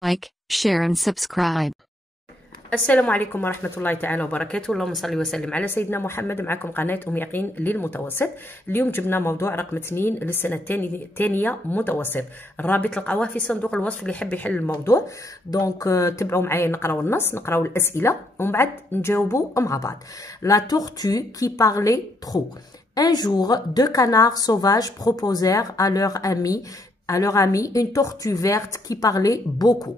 Like, share and subscribe. السلام عليكم ورحمة الله تعالى وبركاته. اللهم صل وسلم على سيدنا محمد. معكم قناة أم يقين للمتوسط. اليوم جبنا موضوع رقم 2 للسنة الثانية متوسط. الرابط لقاوه في صندوق الوصف اللي يحب يحل الموضوع. دونك تبعوا معايا نقراو النص، نقراو الأسئلة ومن بعد نجاوبوا مع بعض. La tortue qui parlait trop. Un jour, deux canards sauvages proposèrent à leur ami une tortue verte qui parlait beaucoup.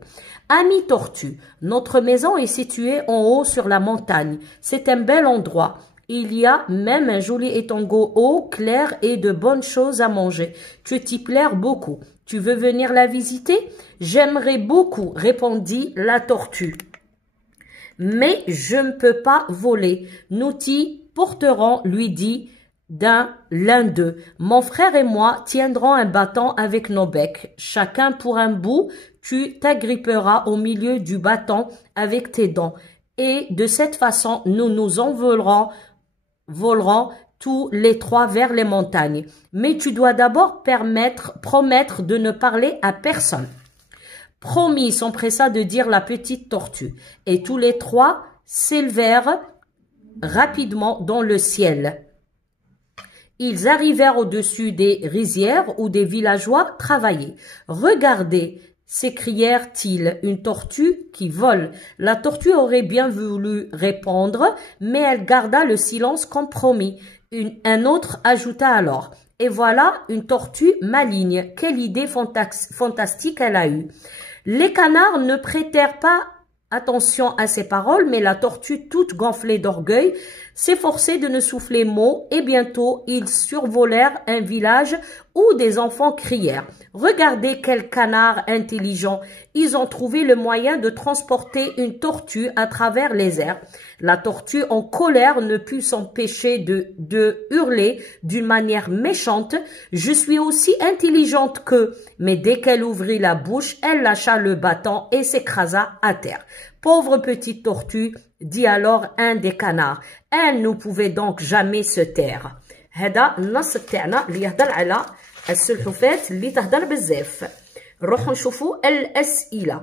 Ami tortue, notre maison est située en haut sur la montagne. C'est un bel endroit. Il y a même un joli étang eau clair et de bonnes choses à manger. Tu t'y plais beaucoup. Tu veux venir la visiter? J'aimerais beaucoup, répondit la tortue. Mais je ne peux pas voler. Nous t'y porterons, lui dit l'un d'eux. Mon frère et moi tiendrons un bâton avec nos becs. Chacun pour un bout, tu t'agripperas au milieu du bâton avec tes dents. Et de cette façon, nous nous envolerons tous les trois vers les montagnes. Mais tu dois d'abord promettre de ne parler à personne. Promis, s'empressa de dire la petite tortue. Et tous les trois s'élevèrent rapidement dans le ciel. Ils arrivèrent au-dessus des rizières où des villageois travaillaient. « Regardez !» s'écrièrent-ils, « une tortue qui vole. » La tortue aurait bien voulu répondre, mais elle garda le silence comme promis. Un autre ajouta alors, « Et voilà une tortue maligne. Quelle idée fantastique elle a eue. » Les canards ne prêtèrent pas attention à ces paroles, mais la tortue, toute gonflée d'orgueil, s'efforçait de ne souffler mot, et bientôt ils survolèrent un village où des enfants crièrent. « Regardez quels canards intelligents! Ils ont trouvé le moyen de transporter une tortue à travers les airs. » La tortue, en colère, ne put s'empêcher de hurler d'une manière méchante. « Je suis aussi intelligente qu'eux. » Mais dès qu'elle ouvrit la bouche, elle lâcha le bâton et s'écrasa à terre. « Pauvre petite tortue !» dit alors un des canards. Elle ne pouvait donc jamais se taire. هذا النص تاعنا اللي يهضر على السلحفاة اللي تهضر بزاف. نروحو نشوفو الأسئلة.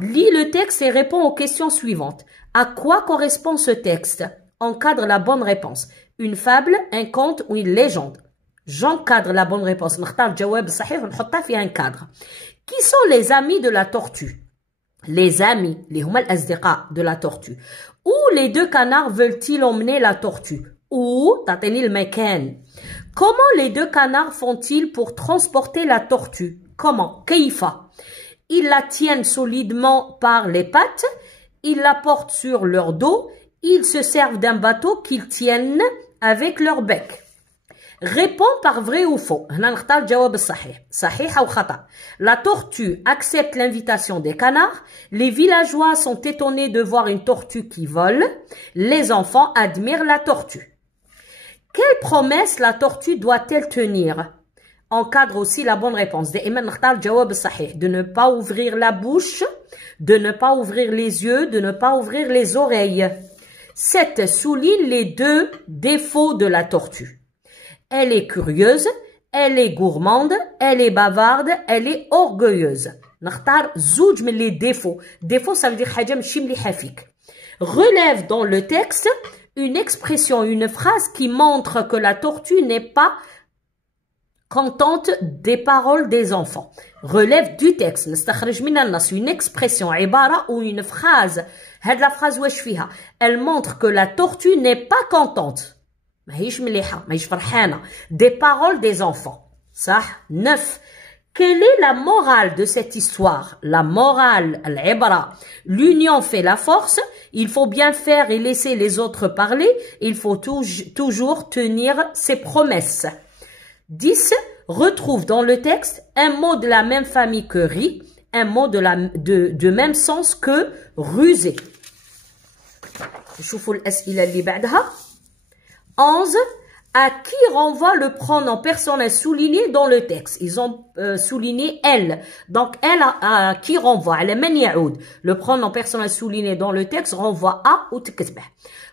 Lis le texte et réponds aux questions suivantes. À quoi correspond ce texte? Encadre la bonne réponse. Une fable, un conte ou une légende? J'encadre la bonne réponse. نختار الجواب الصحيح ونحطها في un cadre. Qui sont les amis de la tortue? Les amis, les huma الأصدقاء de la tortue. Où les deux canards veulent-ils emmener la tortue? Où? تعطيني المكان. Comment les deux canards font-ils pour transporter la tortue? Comment? كيف? Ils la tiennent solidement par les pattes, ils la portent sur leur dos, ils se servent d'un bateau qu'ils tiennent avec leur bec. Réponds par vrai ou faux. هنا نختار الجواب الصحيح. صحيح أو خطأ. La tortue accepte l'invitation des canards. Les villageois sont étonnés de voir une tortue qui vole. Les enfants admirent la tortue. Quelle promesse la tortue doit-elle tenir? Encadre aussi la bonne réponse. دائما نختار الجواب الصحيح. De ne pas ouvrir la bouche, de ne pas ouvrir les yeux, de ne pas ouvrir les oreilles. 7. Souligne les deux défauts de la tortue. Elle est curieuse, elle est gourmande, elle est bavarde, elle est orgueilleuse. نختار زوج من les défauts. Défaut, ça veut dire حاجة ماشي مليحة فيك. Relève dans le texte une expression, une phrase qui montre que la tortue n'est pas contente des paroles des enfants. Relève du texte. نستخرج من النص une expression, عبارة ou une phrase. هاد la phrase واش فيها? Elle montre que la tortue n'est pas contente. ماهيش مليحة، ماهيش فرحانة. Des paroles des enfants. صح. 9. Quelle est la morale de cette histoire? La morale, العبرة. L'union fait la force. Il faut bien faire et laisser les autres parler. Il faut toujours tenir ses promesses. 10. Retrouve dans le texte un mot de la même famille que rit, un mot de même sens que rusé. نشوفوا الأسئلة اللي بعدها. 11. À qui renvoie le pronom personnel souligné dans le texte? Ils ont souligné elle. Donc, elle à qui renvoie? على من يعود? Le pronom personnel souligné dans le texte renvoie à ou تكتبه.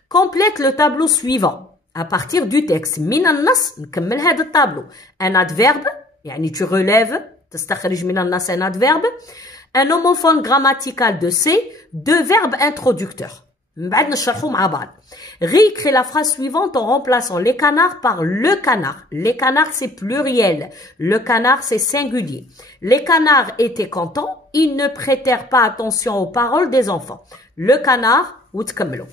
Complète le tableau suivant. À partir du texte. من النص نكمل هذا التابلو. Un adverbe, يعني tu relèves, تستخرج من النص un adverbe. Un homophone grammatical de C, deux verbes introducteurs. Réécris la phrase suivante en remplaçant les canards par le canard. Les canards, c'est pluriel. Le canard, c'est singulier. Les canards étaient contents. Ils ne prêtèrent pas attention aux paroles des enfants. Le canard, ou t'kemmlou.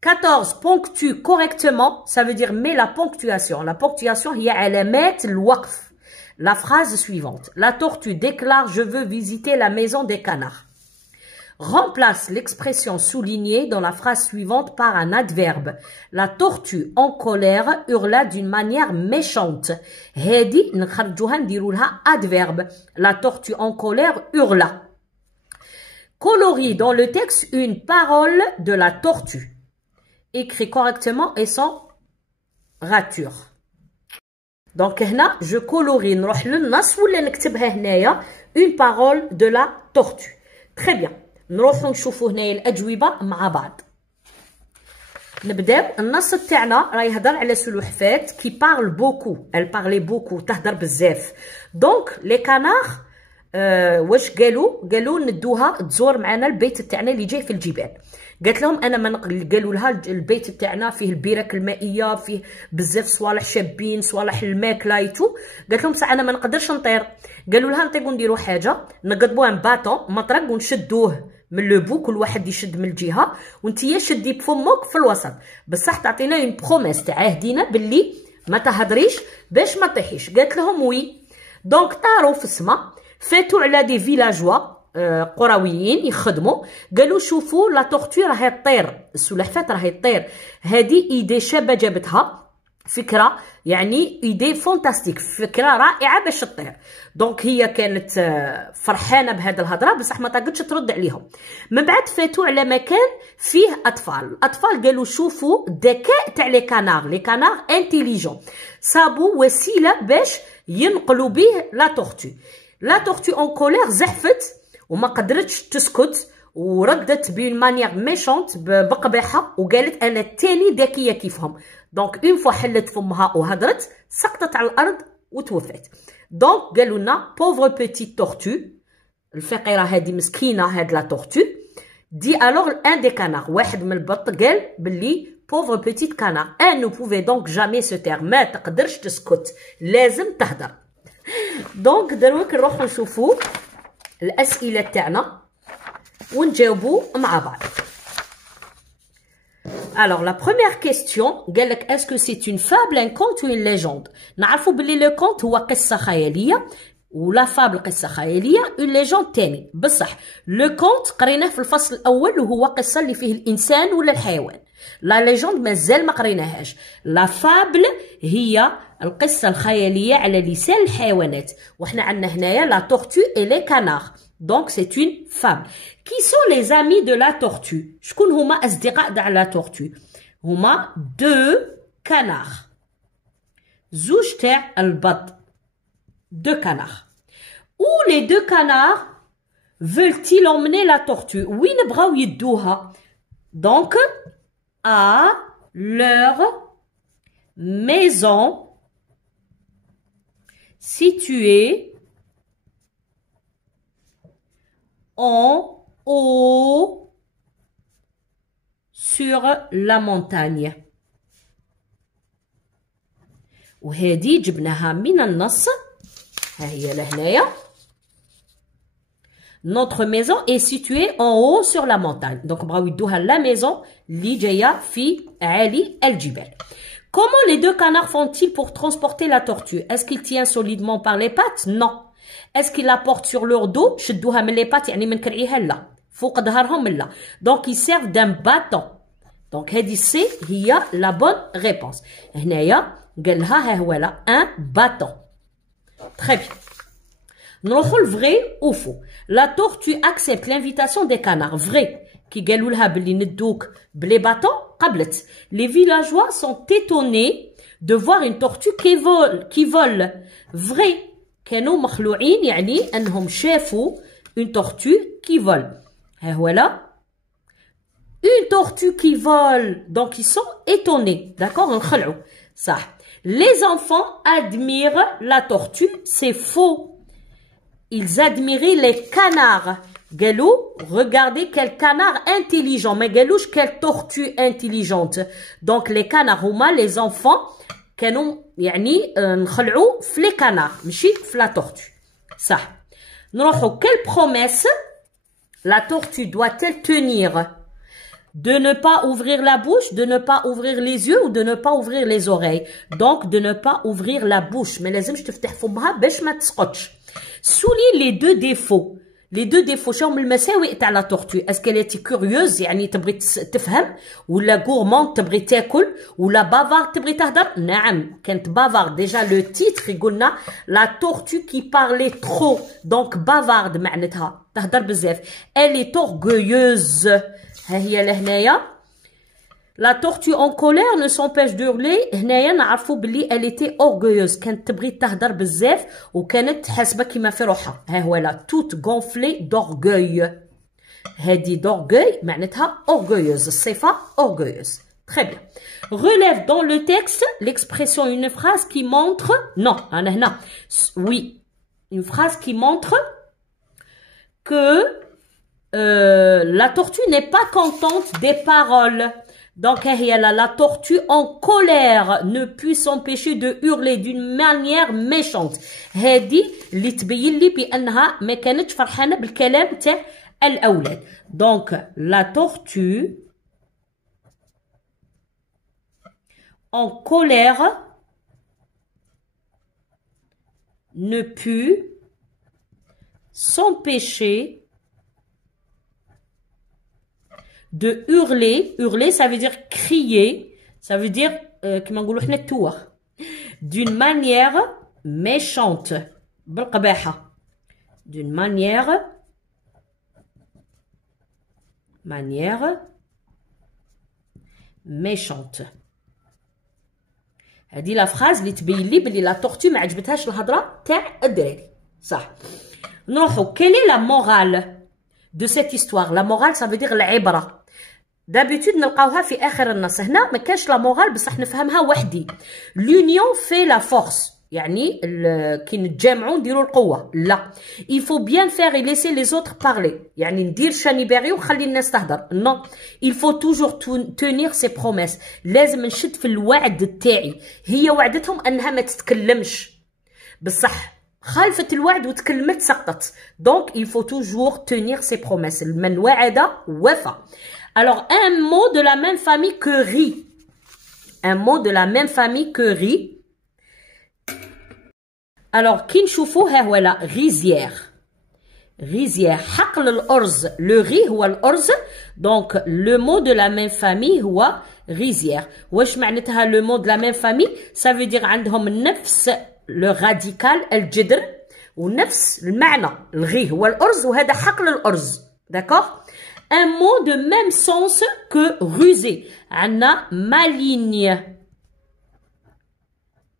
14. Ponctue correctement. Ça veut dire mets la ponctuation. La ponctuation, il y a alamat al-waqf. La phrase suivante. La tortue déclare « Je veux visiter la maison des canards ». Remplace l'expression soulignée dans la phrase suivante par un adverbe. La tortue en colère hurla d'une manière méchante. Hedi نخرجوها نديروا لها adverbe. La tortue en colère hurla. Colorie dans le texte une parole de la tortue. Écrit correctement et sans rature. Donc هنا je colorie نروح للنص ولا نكتبها هنايا une parole de la tortue. Très bien. نروحو نشوفو هنايا الأجوبة مع بعض. نبداو النص تاعنا راه يهضر على سلحفاة كي بارل بوكو. elle parlait beaucoup تهضر بزاف. دونك لي كانار واش قالوا ندوها تزور معنا البيت تاعنا اللي جاي في الجبال. قالت لهم انا ما قالوا لها البيت تاعنا فيه البرك المائيه فيه بزاف صوالح شابين صوالح الماكله ايتو. قالت لهم صح انا ما نقدرش نطير. قالوا لها نطيقوا نديروا حاجه نقضبوها باطون مطرق ونشدوه من لو بو كل واحد يشد من الجهه وانتيا شدي بفمك في الوسط بصح تعطينا اون بروميس تاع عهدينا باللي ما تهضريش باش ما طيحيش. قالت لهم وي. دونك طاروا في السما فاتوا على دي فيلاجوا قرويين يخدموا. قالوا شوفوا لا تورتو راهي تطير السلحفاه راهي تطير. هذه ايدي شابه جابتها فكره يعني ايدي فانتاستيك فكره رائعه باش تطير. دونك هي كانت فرحانه بهذا الهضره بصح ما طاقتش ترد عليهم. من بعد فاتوا على مكان فيه اطفال. الاطفال قالوا شوفوا الذكاء تاع لي كانار انتيليجون. صابوا وسيله باش ينقلوا به لا تورتو. لا تورتو اون كولير زحفت وما قدرتش تسكت وردت بين مانيير ميشونت بقباحه وقالت انا تاني ذكيه كيفهم. دونك اون فوا حلت فمها وهضرت سقطت على الارض وتوفات. دونك قالوا لنا بوفر بيتيت تورتو الفقيره هذه مسكينه هاد لا تورتو. دي الوغ ان دي كانار واحد من البط قال باللي بوفر بيتيت كانار ان نو بوفي دونك جامي سو تير ما تقدرش تسكت لازم تهضر. دونك دروك نروحو نشوفو الاسئله تاعنا ونجاوبو مع بعض. Alors la première question قالك est-ce que c'est une fable, un conte ou une légende. نعرفو بلي le conte هو قصة خيالية ولا فابل قصة خيالية une légende تاني. بصح le conte قريناه في الفصل الأول وهو قصة اللي فيه الإنسان ولا الحيوان. لا ليجوند مازال ما قريناهاش. لا فابل هي القصة الخيالية على لسان الحيوانات وحنا عندنا هنايا لا تورتو et les canards. Donc c'est une fable. Qui sont les amis de la tortue? شكون هما أصدقاء تاع لا تورتو؟ هما deux canards. زوج تاع البط. deux canards. Où les deux canards veulent-ils emmener la tortue? وين بغاو يدوها؟ Donc à leur maison située en haut sur la montagne. وهذه جبناها من النص. ها هي لهنايا. Notre maison est située en haut sur la montagne. Donc بغاو يدوها la maison اللي جايه في عالي الجبال. Comment les deux canards font-ils pour transporter la tortue? Est-ce qu'ils tiennent solidement par les pattes? Non. Est-ce qu'ils la portent sur leur dos? شدوها من les pattes يعني من كرعيها لا. فوق ظهرهم لا. Donc ils servent d'un bâton. Donc هذه سي هي la bonne réponse. هنايا قال لها ها هو لا un bâton. Très bien. نروحو vrai ou faux. La tortue accepte l'invitation des canards. Vrai. كي قالوا لها بلي ندوك بلي باتون قبلت. Les villageois sont étonnés de voir une tortue qui vole. Vrai. كانوا مخلوعين يعني انهم شافوا une tortue qui vole. ها هو لا une tortue qui vole. Donc ils sont étonnés. D'accord? نخلعوا. صح. Les enfants admirent la tortue. C'est faux. ils admiraient les canards. قالوا regardez quel canard intelligent. ما قالوش quelle tortue intelligente. Donc les canards هما les enfants كانوا يعني نخلعوا في les canards ماشي في la tortue. صح. نروحوا quelle promesse la tortue doit-elle tenir? De ne pas ouvrir la bouche, de ne pas ouvrir les yeux ou de ne pas ouvrir les oreilles. Donc de ne pas ouvrir la bouche. Mais لازمش تفتح فمها باش ما تسقطش. Souligne les deux défauts. Les deux défauts شنو من المساوئ تاع لا تورتو. اسكو elle était curieuse يعني تبغي تفهم ولا gourmand تبغي تاكل ولا bavard تبغي تهدر. نعم كانت bavard. Déjà le titre يقولنا la tortue qui parlait trop. Donc bavard معناتها تهدر بزاف. Elle est orgueilleuse. ها هي لهنايا. La tortue en colère ne s'empêche de hurler. هنايا نعرفوا بلي elle était orgueilleuse. كانت تبغي تهدر بزاف وكانت حاسبه كيما في روحها. ها هو لا toute gonflée d'orgueil. هادي d'orgueil معناتها orgueilleuse. الصفه orgueilleuse. Très bien. Relève dans le texte l'expression une phrase qui montre. Non, أنا هنا. Oui, une phrase qui montre que la tortue n'est pas contente des paroles. Donc, la tortue en colère ne peut s'empêcher de hurler d'une manière méchante. هذه اللي تبين لي بأنها ما كانتش فرحانة بالكلام تاع الأولاد. Donc, la tortue en colère ne peut s'empêcher de hurler. Hurler, ça veut dire crier. Ça veut dire, d'une manière méchante. D'une manière méchante. هذه la phrase اللي تبين لي بلي la tortue ما عجبتهاش الهضره تاع الدراري. صح. نروحوا quelle est la morale de cette histoire? La morale ça veut dire العبره. d'habitude نلقاوها في اخر النص. هنا ما كاش لا مورال بصح نفهمها وحدي. l'union fait la force. يعني كي نتجمعوا نديروا القوه. لا il faut bien faire et laisser les autres parler. يعني ندير شاني باغي وخلي الناس تهضر. non il faut toujours tenir ses promesses. لازم نشد في الوعد تاعي. هي وعدتهم انها ما تتكلمش بصح خالفت الوعد وتكلمت سقطت. donc il faut toujours tenir ses promesses. من وعد وفى. Alors, un mot de la même famille que riz. Un mot de la même famille que riz. Alors, كي نشوفوه ها هو لا rizière. rizière. حقل الأرز. Le riz هو الأرز. Donc, le mot de la même famille هو rizière. واش معناتها le mot de la même famille? Ça veut dire عندهم نفس le radical الجذر ونفس المعنى. الغي هو الأرز وهذا حقل الأرز. D'accord? Un mot de même sens que rusé. عندنا maligne.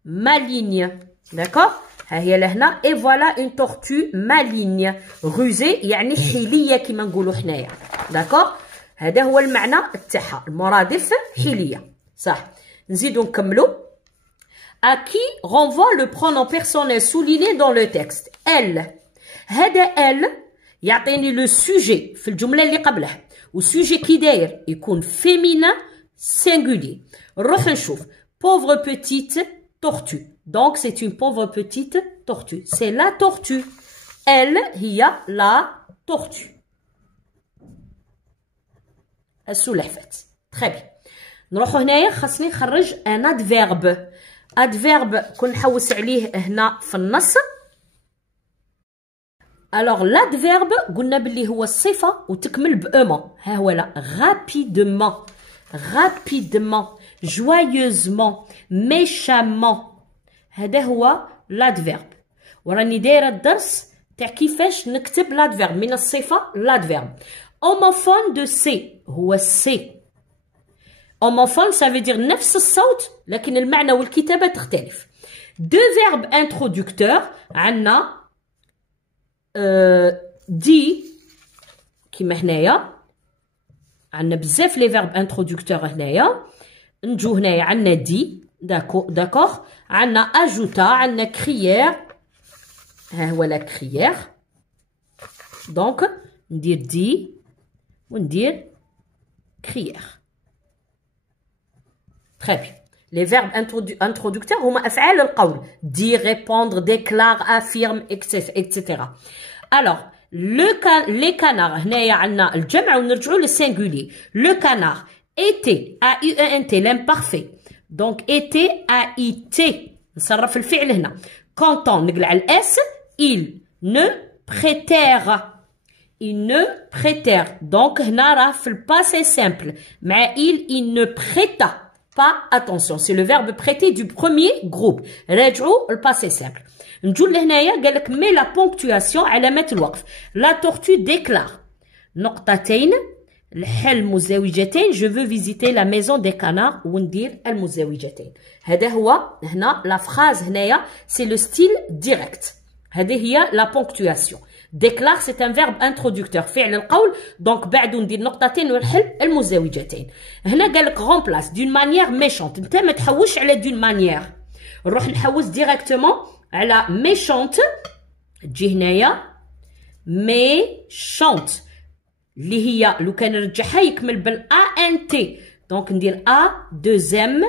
maligne. D'accord? ها هي لهنا. Et voilà une tortue maligne. rusé يعني حيلية كما نقولوا حنايا. D'accord? هذا هو المعنى تاعها. المرادف حيلية. صح. نزيدو نكملو. À qui renvoie le pronom personnel souligné dans le texte? Elle. هذا elle يعطيني لو سوجي في الجمله اللي قبلها. والسوجي كي داير يكون féminin singulier. نروح نشوف pauvre petite tortue. donc c'est une pauvre petite tortue. c'est la tortue. elle هي la tortue. السلحفات. très bien. نروحو هنايا خاصني نخرج ان adverbe. adverbe كون نحوس عليه هنا في النص. Alors, l'adverbe, قلنا باللي هو الصفة وتكمل بأما. ها هو لا. rapidement, rapidement, joyeusement, méchamment. هذا هو l'adverbe. وراني دايرة الدرس تاع كيفاش نكتب l'adverbe من الصفة l'adverbe. homophone de C هو C. homophone ça veut dire نفس الصوت لكن المعنى والكتابة تختلف. deux verbes introducteurs عندنا دي كيما هنايا. عندنا بزاف لي فيرب انترودكتور هنايا. نجو هنايا عندنا دي. داكوغ. عندنا اجوتا. عندنا كريير. ها هو لا كريير. دونك ندير دي وندير crière. Très bien. Les verbes introducteurs هما أفعال القول. Dire, répondre, déclare, affirme, etc. Alors, les canards, هنايا عندنا الجمع ونرجعوا للسينغولي. Le canard était, A-U-E-N-T, l'imparfait. Donc, était, A-I-T. نصرف الفعل هنا. Content, نقلع الS, il ne prêtèrent. Il ne prêtèrent. Donc, هنا راه في le passé simple. مع il ne prêta. Pas attention. C'est le verbe prêter du premier groupe. راجعوا le passé simple. نجو لهنايا قال لك مي لا بونكتواسيون علامة الوقف. لا تورتو ديكلار نقطتين الحل مزدوجتين جو فو فيزيتي لا ميزون دي كانار وندير المزدوجتين. هذا هو هنا لا فراز هنايا سي لو ستيل ديريكت. هذه هي لا بونكتواسيون. ديكلار سي ان فيرب انترودكتور فعل القول دونك بعدو ندير نقطتين ونحل المزدوجتين. هنا قال لك غومبلاس دون مانيير ميشونت. انت ما تحوش على دون مانيير. نروح نحوس ديريكتومون على ميشونت. تجي هنايا ميشونت اللي هي لو كان نرجعها يكمل بالا ان تي دونك ندير ا دوزيام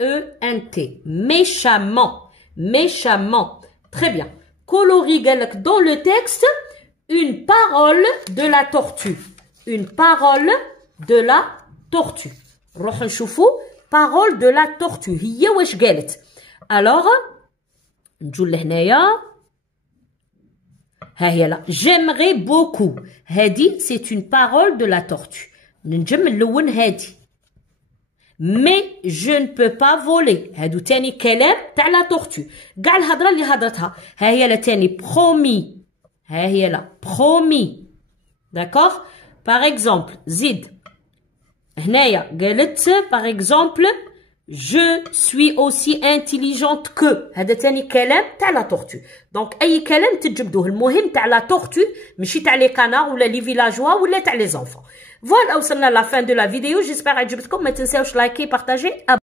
او ان تي méchamment méchamment. Très bien. Coloris قال لك dans le texte une parole de la tortue. Une parole de la tortue. نروح نشوفوا parole de la tortue هي واش قالت. alors نجو لهنايا ها هي لا j'aimerais beaucoup. هادي c'est une parole de la tortue. ننجم نلون هادي. mais je ne peux pas voler. هادو تاني كلام تاع لا tortue. كاع الهضره اللي هضرتها ها هي لا تاني promis. ها هي لا promis. d'accord par exemple زيد هنايا قالت par exemple je suis aussi intelligente que. هذا تاني كلام تاع لا تورتو. دونك اي كلام تجبدوه المهم تاع لا تورتو ماشي تاع لي كانار ولا لي فيلاجوا ولا تاع لي زونفون. فوالا وصلنا لا فان دو لا فيديو. جيسبر عجبتكم. ما تنساوش لايكي بارطاجي.